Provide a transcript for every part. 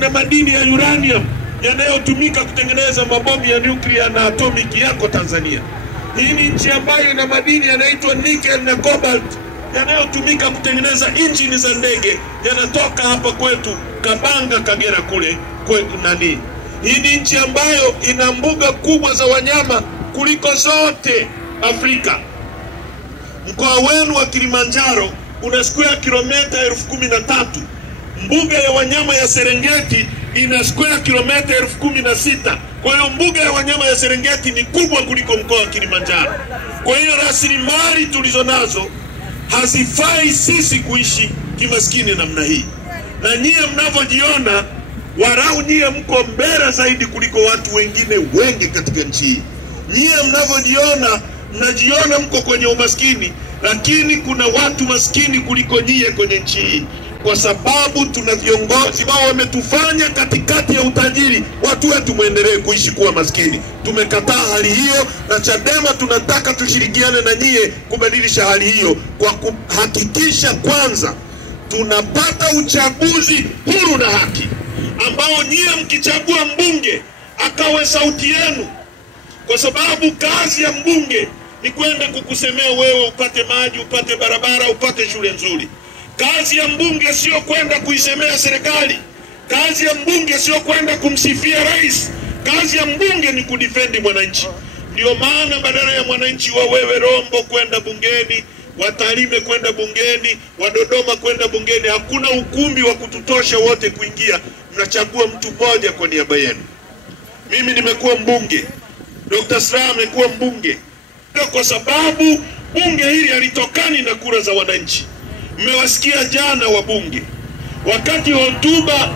na madini ya uranium yanayotumika kutengeneza mabomu ya nuclear na atomic yako Tanzania. Hii ni nchi ambayo ina madini yanaitwa nickel na cobalt yanayotumika kutengeneza injini za ndege, yanatoka hapa kwetu Kabanga, Kagera kule kwetu nani. Hii ni nchi ambayo ina mbuga kubwa za wanyama kuliko zote Afrika. Mkoa wenu wa Kilimanjaro una square kilomita 13,000. Mbuga ya wanyama ya Serengeti ina square kilomita 16,000. Kwa hiyo mbuga ya wanyama ya Serengeti ni kubwa kuliko mkoa wa Kilimanjaro. Kwa hiyo rasilimali tulizonazo hazifai sisi kuishi kimaskini namna hii. Na nyie mnavyojiona, warau nyie mko mbele zaidi kuliko watu wengine wengi katika nchi hii. Nyie mnavyojiona, mnajiona mko kwenye umaskini, lakini kuna watu maskini kuliko nyie kwenye nchi hii. Kwa sababu tuna viongozi ambao wametufanya katikati ya utajiri watu wetu muendelee kuishi kuwa maskini. Tumekataa hali hiyo, na Chadema tunataka tushirikiane na nyie kubadilisha hali hiyo kwa kuhakikisha kwanza tunapata uchaguzi huru na haki, ambao nyie mkichagua mbunge akawe sauti yenu, kwa sababu kazi ya mbunge ni kwenda kukusemea wewe upate maji, upate barabara, upate shule nzuri. Kazi ya mbunge sio kwenda kuisemea serikali. Kazi ya mbunge sio kwenda kumsifia rais. Kazi ya mbunge ni kudefend mwananchi. Ndio maana badala ya mwananchi wa wewe Rombo kwenda bungeni, Watalime kwenda bungeni, Wadodoma kwenda bungeni, hakuna ukumbi wa kututosha wote kuingia. Mnachagua mtu mmoja kwa niaba yenu. Mimi nimekuwa mbunge, Dr. Slaa amekuwa mbunge, kwa sababu bunge hili halitokani na kura za wananchi. Mmewasikia jana wabunge wakati hotuba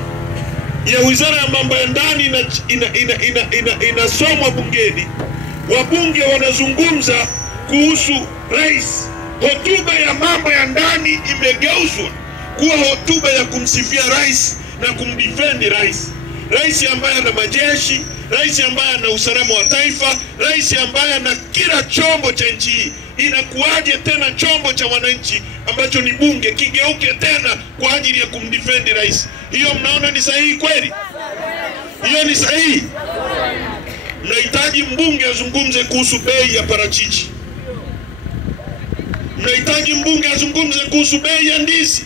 ya Wizara ya Mambo ya Ndani inasomwa bungeni, wabunge wanazungumza kuhusu rais. Hotuba ya mambo ya ndani imegeuzwa kuwa hotuba ya kumsifia rais na kumdefend rais. Rais ambaye ana majeshi, rais ambaye ana usalama wa taifa, rais ambaye ana kila chombo cha nchi hii. Inakuwaje tena chombo cha wananchi ambacho ni bunge kigeuke tena kwa ajili ya kumdefend rais? Hiyo mnaona ni sahihi kweli? Hiyo ni sahihi? Mnahitaji mbunge azungumze kuhusu bei ya parachichi. Mnahitaji mbunge azungumze kuhusu bei ya ndizi.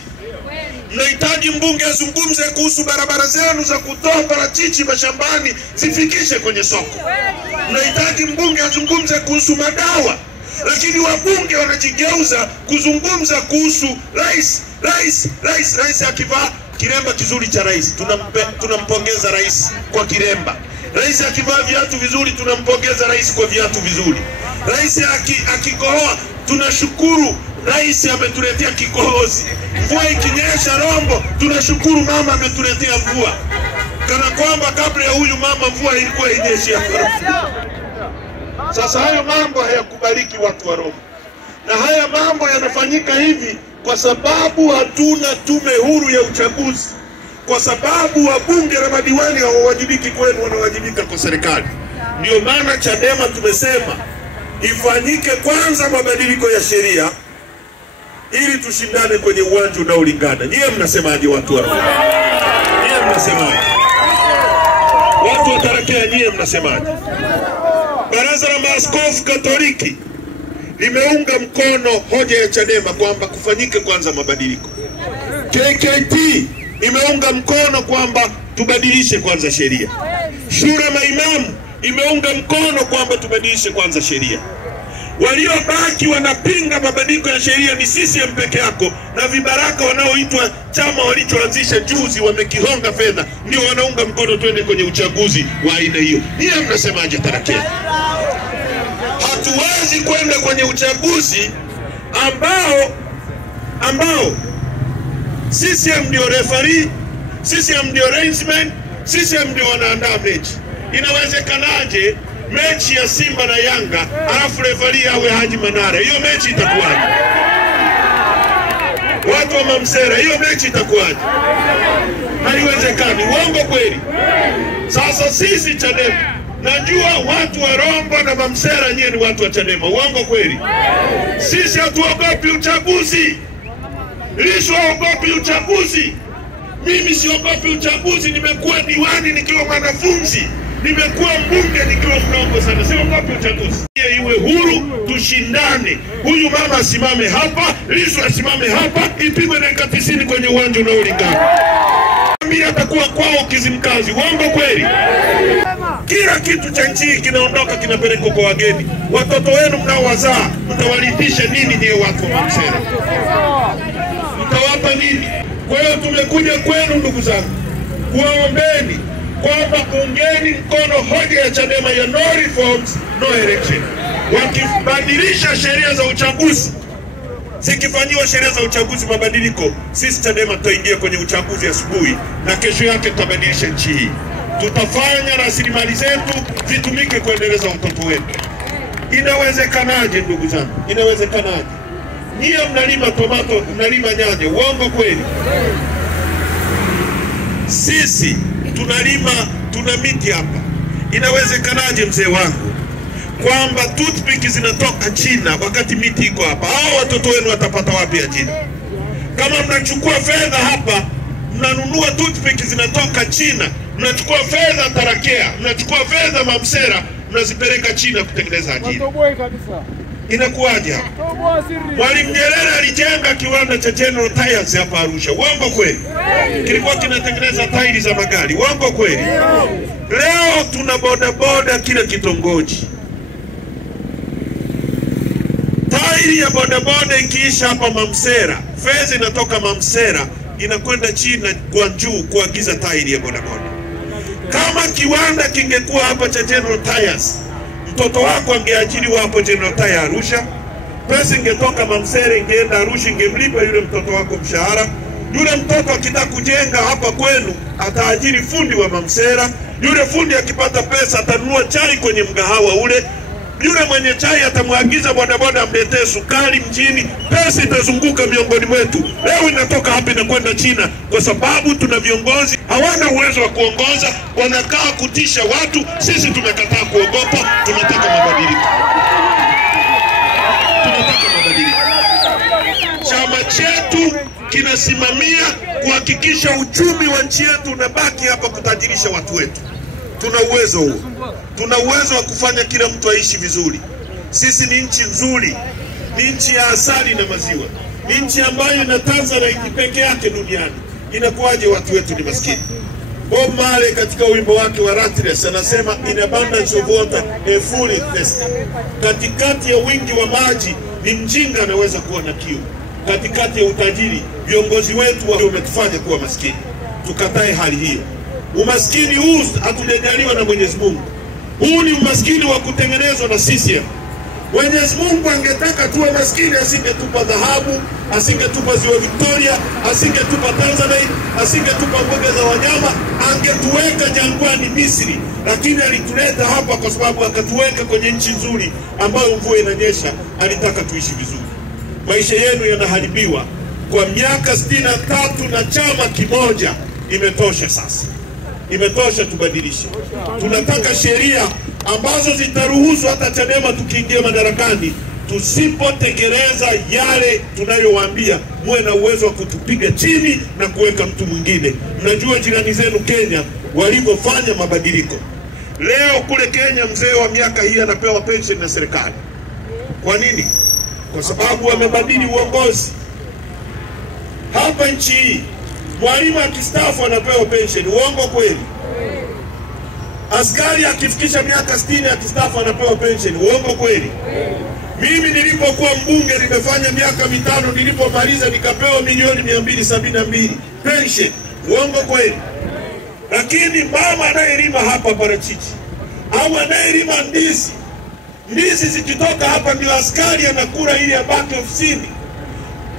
Mnahitaji mbunge azungumze kuhusu barabara zenu za kutoa parachichi mashambani zifikishe kwenye soko. Mnahitaji mbunge azungumze kuhusu madawa. Lakini wabunge wanajigeuza kuzungumza kuhusu rais. Rais akivaa kiremba kizuri cha rais, tunampongeza rais kwa kiremba. Rais akivaa viatu vizuri, tunampongeza rais kwa viatu vizuri. Rais akikohoa, tunashukuru rais ametuletea kikohozi. Mvua ikinyesha Rombo, tunashukuru mama ametuletea mvua. Kana kwamba kabla ya huyu mama mvua ilikuwa inyeshe hapa. Sasa hayo mambo hayakubaliki watu wa Rombo. Na haya mambo yanafanyika hivi kwa sababu hatuna tume huru ya uchaguzi. Kwa sababu wabunge na madiwani hawawajibiki kwenu, wanawajibika kwa serikali. Ndio maana Chadema tumesema ifanyike kwanza mabadiliko ya sheria ili tushindane kwenye uwanja unaolingana. Nyie mnasemaje watu wa Rombo? Nyie mnasemaje? Watu wa Tarakea nyie mnasemaje? Baraza la Maaskofu Katoliki limeunga mkono hoja ya Chadema kwamba kufanyike kwanza mabadiliko. KKT imeunga mkono kwamba tubadilishe kwanza sheria. Shura maimamu imeunga mkono kwamba tubadilishe kwanza sheria. Waliobaki wanapinga mabadiliko ya sheria ni CCM peke yako, na vibaraka wanaoitwa chama walichoanzisha juzi wamekihonga fedha, ndio wanaunga mkono twende kwenye uchaguzi wa aina hiyo. Nyie mnasemaje Tarakea? Hatuwezi kwenda kwenye uchaguzi ambao CCM ndio referee, CCM ndio arrangement, CCM ndio wanaandaa mechi. Inawezekanaje mechi ya Simba na Yanga alafu referee awe Haji Manara? Hiyo mechi itakuwaje? Watu wa Mamsera, hiyo mechi itakuwaje? Haiwezekani. Uongo kweli? Sasa sisi Chadema, najua watu wa Rombo na Mamsera nyie ni watu wa Chadema. Uongo kweli? Sisi hatuogopi uchaguzi. Lissu haogopi uchaguzi. Mimi siogopi uchaguzi, nimekuwa diwani nikiwa mwanafunzi, nimekuwa mbunge nikiwa mdogo sana. Siogopi uchaguzi. Iwe huru, tushindane. Huyu mama asimame hapa, Lissu asimame hapa, ipigwe dakika 90 kwenye uwanja unaolingana. Mimi atakuwa kwao Kizimkazi. Uongo kweli? Kila kitu cha nchi kinaondoka kinapelekwa kwa wageni. Watoto wenu mnaowazaa mtawalithisha nini ndiye watu wa Mamsera? Mtawapa nini? Kwa hiyo tumekuja kwenu ndugu zangu kuwaombeni kwamba ungeni mkono hoja ya Chadema ya no reforms no election. Wakibadilisha sheria za uchaguzi, zikifanyiwa sheria za uchaguzi mabadiliko, sisi Chadema tutaingia kwenye uchaguzi asubuhi na kesho yake tutabadilisha nchi hii. Tutafanya rasilimali zetu zitumike kuendeleza watoto wetu. Inawezekanaje ndugu zangu? Inawezekanaje? Nyie mnalima tomato, mnalima nyanya. Uongo kweli? Sisi tunalima, tuna miti hapa. Inawezekanaje mzee wangu kwamba toothpick zinatoka China wakati miti iko hapa? Hao watoto wenu watapata wapi ajira? Kama mnachukua fedha hapa, mnanunua toothpick zinatoka China, mnachukua fedha Tarakea, mnachukua fedha Mamsera, mnazipeleka China kutengeneza ajira. Inakuwaje hapa? Mwalimu Nyerere alijenga kiwanda cha General Tyres hapa Arusha. Uongo kweli? Kilikuwa kinatengeneza tairi za magari. Uongo kweli? Leo tuna bodaboda kila kitongoji. Tairi ya bodaboda ikiisha hapa Mamsera, fedha inatoka Mamsera inakwenda China Guangzhou kuagiza tairi ya bodaboda. Kama kiwanda kingekuwa hapa cha General Tyres, mtoto wako angeajiriwa hapo General Tyre Arusha, pesa ingetoka Mamsera ingeenda Arusha, ingemlipa yule mtoto wako mshahara. Yule mtoto akitaka kujenga hapa kwenu ataajiri fundi wa Mamsera. Yule fundi akipata pesa atanunua chai kwenye mgahawa ule. Yule mwenye chai atamwagiza bodaboda amletee sukari mjini. Pesa itazunguka miongoni mwetu. Leo inatoka hapa inakwenda China kwa sababu tuna viongozi hawana uwezo wa kuongoza, wanakaa kutisha watu. Sisi tumekataa kuogopa, tunataka mabadiliko. Tunataka mabadiliko. Chama chetu kinasimamia kuhakikisha uchumi wa nchi yetu unabaki hapa kutajirisha watu wetu. Tuna uwezo huo. Tuna uwezo wa kufanya kila mtu aishi vizuri. Sisi ni nchi nzuri, ni nchi ya asali na maziwa, ni nchi ambayo ina Tanzanite peke yake duniani. Inakuwaje watu wetu ni maskini? Bob Marley katika wimbo wake wa Rattles anasema in abundance of water a fool is thirsty. Katikati ya wingi wa maji ni mjinga anaweza kuwa na kiu. Katikati ya utajiri viongozi wetu wametufanya kuwa maskini. Tukatae hali hiyo. Umaskini huu hatujajaliwa na Mwenyezi Mungu. Huu ni umaskini wa kutengenezwa na CCM. Mwenyezi Mungu angetaka tuwe maskini, asingetupa dhahabu, asingetupa ziwa Victoria, asingetupa Tanzanite, asingetupa mbuga za wanyama, angetuweka jangwani Misri. Lakini alituleta hapa kwa sababu akatuweka kwenye nchi nzuri ambayo mvua inanyesha. Alitaka tuishi vizuri. Maisha yenu yanaharibiwa kwa miaka 63 na chama kimoja. Imetosha sasa. Imetosha, tubadilishe. Tunataka sheria ambazo zitaruhusu hata Chadema tukiingia madarakani, tusipotekeleza yale tunayowaambia, muwe na uwezo wa kutupiga chini na kuweka mtu mwingine. Mnajua jirani zenu Kenya walivyofanya mabadiliko. Leo kule Kenya mzee wa miaka hii anapewa pension na serikali. Kwa nini? Kwa sababu wamebadili uongozi. Hapa nchi hii mwalimu akistaafu anapewa pension. Uongo kweli? Askari akifikisha miaka 60 akistaafu anapewa pension. Uongo kweli? Mimi nilipokuwa mbunge nimefanya miaka 5, nilipomaliza nikapewa milioni 272 pension. Uongo kweli? Lakini mama anayelima hapa parachichi au anayelima ndizi, ndizi zikitoka hapa ndio askari anakula ili abaki ofisini.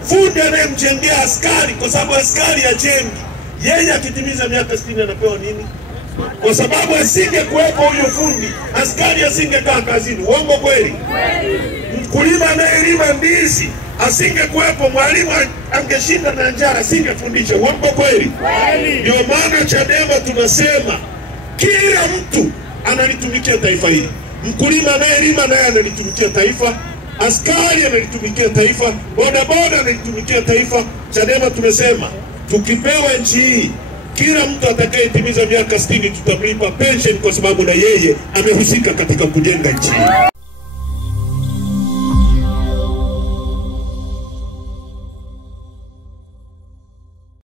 Fundi anayemjengea askari, kwa sababu askari ajengi, yeye akitimiza miaka 60 anapewa nini? Kwa sababu asingekuwepo huyo fundi, askari asingekaa kazini. Uongo kweli? Mkulima anayelima ndizi asingekuwepo, mwalimu angeshinda na njaa, asingefundisha. Uongo kweli? Ndio maana Chadema tunasema kila mtu analitumikia taifa hili. Mkulima anayelima naye analitumikia taifa, askari analitumikia taifa, bodaboda analitumikia taifa. Chadema tumesema tukipewa nchi hii, kila mtu atakayetimiza miaka 60 tutamlipa pension, kwa sababu na yeye amehusika katika kujenga nchi hii.